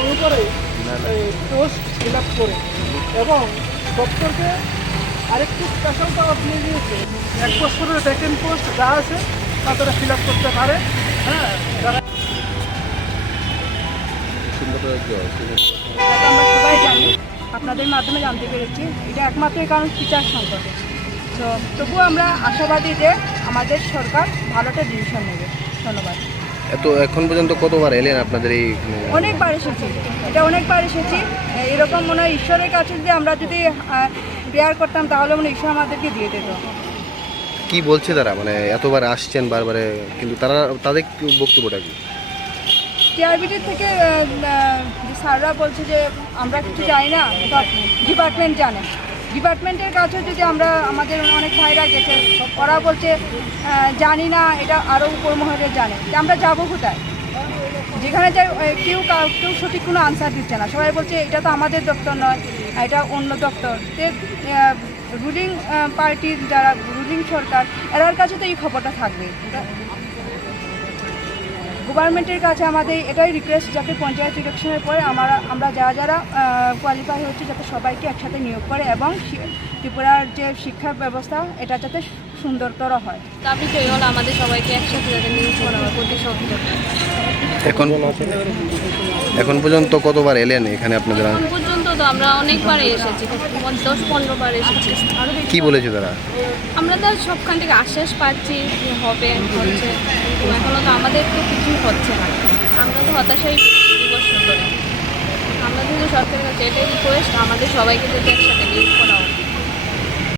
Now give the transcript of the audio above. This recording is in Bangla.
অনুপরে ফিল আপ করে এবং দপ্তরকে আরেকটু স্পেশাল পাওয়া দিয়ে দিয়েছে এক বছরের ভ্যাকেন্ট পোস্ট যা আছে তা তারা ফিল আপ করতে পারে হ্যাঁ তারা সবাই জানি আপনাদের মাধ্যমে জানতে পেরেছি, এটা একমাত্র কারণ টিচার সংকটে। তো তবুও আমরা আশাবাদী যে আমাদের সরকার ভালোটা ডিভিশন নেবে। ধন্যবাদ। এত এখন পর্যন্ত কতবার এলেন আপনাদের এই অনেকবার এসেছি। এটা অনেকবার এসেছি। এরকম মনে হয় ঈশ্বরের কাছে যদি আমরা যদি প্রেয়ার করতাম তাহলে মনে ঈশ্বর আমাদেরকে দিয়ে দিত। কি বলছে তারা? মানে এতবার আসছেন বারবারে কিন্তু তারা তাদের বক্তব্যটা কি? টিআরবিটি থেকে স্যাররা বলছে যে আমরা কিছু জানি না ডিপার্টমেন্ট জানে। ডিপার্টমেন্টের কাছে যদি আমরা আমাদের অনেক ভাইরা গেছে ওরা বলছে জানি না, এটা আরও উপর মহলে জানে। আমরা যাব কোথায়? যেখানে যাই কেউ কাউ- সঠিক কোনো আনসার দিচ্ছে না। সবাই বলছে, এটা তো আমাদের দপ্তর নয়, এটা অন্য দপ্তর। রুলিং পার্টির যারা রুলিং সরকার, এরার কাছে তো এই খবরটা থাকবে গভর্নমেন্টের কাছে আমাদের এটাই রিকোয়েস্ট যাতে পঞ্চায়েত ইলেকশনের পরে আমরা আমরা যারা যারা কোয়ালিফাই হচ্ছে যাতে সবাইকে একসাথে নিয়োগ করে এবং ত্রিপুরার যে শিক্ষা ব্যবস্থা এটা যাতে সুন্দরতর হয়। দাবি হলো আমাদের সবাইকে একসাথে যাতে নিউজ করা হয় প্রতি সপ্তাহে এখন এখন পর্যন্ত কতবার এলেন এখানে আপনাদের? তো আমরা অনেকবারই এসেছি দশ পনেরো বার এসেছি। কি বলেছে তারা? আমরা তো সবখান থেকে আশ্বাস পাচ্ছি হবে হচ্ছে। এখনও তো আমাদের তো কিছুই হচ্ছে না। আমরা তো হতাশাই বছর ধরে। আমরা কিন্তু সরকারের কাছে এটাই রিকোয়েস্ট আমাদের সবাইকে যদি একসাথে নিয়োগ করা হয়